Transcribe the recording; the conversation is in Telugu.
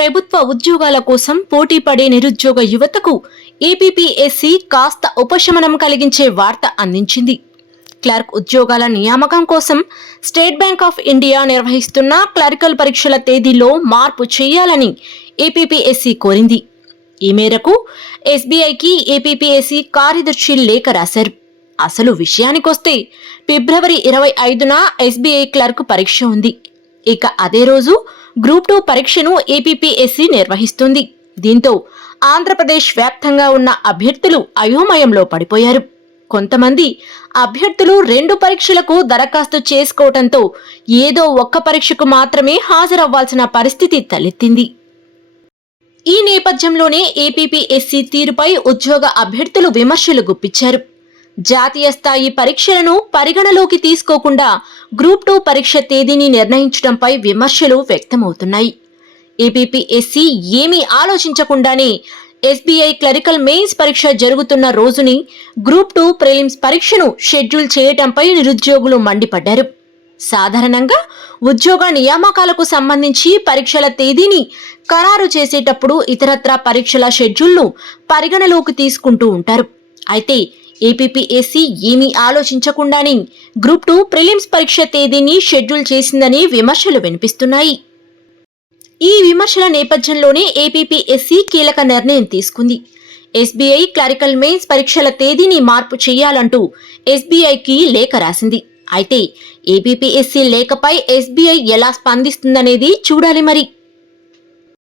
ప్రభుత్వ ఉద్యోగాల కోసం పోటీ పడే నిరుద్యోగ యువతకు ఏపీపీఎస్సీ కాస్త ఉపశమనం కలిగించే వార్త అందించింది. క్లర్క్ ఉద్యోగాల నియామకం కోసం స్టేట్ బ్యాంక్ ఆఫ్ ఇండియా నిర్వహిస్తున్న క్లరికల్ పరీక్షల తేదీలో మార్పు చేయాలని ఏపీపీఎస్సీ కోరింది. ఈ మేరకు ఎస్బీఐకి ఏపీపీఎస్సీ కార్యదర్శి లేఖ రాశారు. అసలు విషయానికొస్తే ఫిబ్రవరి 25న ఎస్బీఐ క్లర్క్ పరీక్ష ఉంది. ఇక అదే రోజు గ్రూప్ 2 పరీక్షను ఏపీపీఎస్సీ నిర్వహిస్తుంది. దీంతో ఆంధ్రప్రదేశ్ వ్యాప్తంగా ఉన్న అభ్యర్థులు అయోమయంలో పడిపోయారు. కొంతమంది అభ్యర్థులు 2 పరీక్షలకు దరఖాస్తు చేసుకోవడంతో ఏదో ఒక్క పరీక్షకు మాత్రమే హాజరవ్వాల్సిన పరిస్థితి తలెత్తింది. ఈ నేపథ్యంలోనే ఏపీపీఎస్సీ తీరుపై ఉద్యోగ అభ్యర్థులు విమర్శలు గుప్పించారు. జాతీయ స్థాయి పరీక్షలను పరిగణలోకి తీసుకోకుండా గ్రూప్ 2 పరీక్ష తేదీని నిర్ణయించడంపై విమర్శలు వ్యక్తమవుతున్నాయి. ఏపీపీఎస్సీ ఏమీ ఆలోచించకుండానే ఎస్బీఐ క్లరికల్ మెయిన్స్ పరీక్ష జరుగుతున్న రోజుని గ్రూప్ 2 ప్రిలిమ్స్ పరీక్షను షెడ్యూల్ చేయడంపై నిరుద్యోగులు మండిపడ్డారు. సాధారణంగా ఉద్యోగ నియామకాలకు సంబంధించి పరీక్షల తేదీని ఖరారు చేసేటప్పుడు ఇతరత్రా పరీక్షల షెడ్యూల్ను పరిగణలోకి తీసుకుంటూ ఉంటారు. అయితే ఏపీపీఎస్సీ ఏమీ ఆలోచించకుండానే గ్రూప్ 2 ప్రిలిమ్స్ పరీక్ష తేదీని షెడ్యూల్ చేసిందని విమర్శలు వినిపిస్తున్నాయి. ఈ విమర్శల నేపథ్యంలోనే ఏపీపీఎస్సీ కీలక నిర్ణయం తీసుకుంది. ఎస్బీఐ క్లరికల్ మెయిన్స్ పరీక్షల తేదీని మార్పు చేయాలంటూ ఎస్బీఐకి లేఖ రాసింది. అయితే ఏపీపీఎస్సీ లేఖపై ఎస్బీఐ ఎలా స్పందిస్తుందనేది చూడాలి మరి.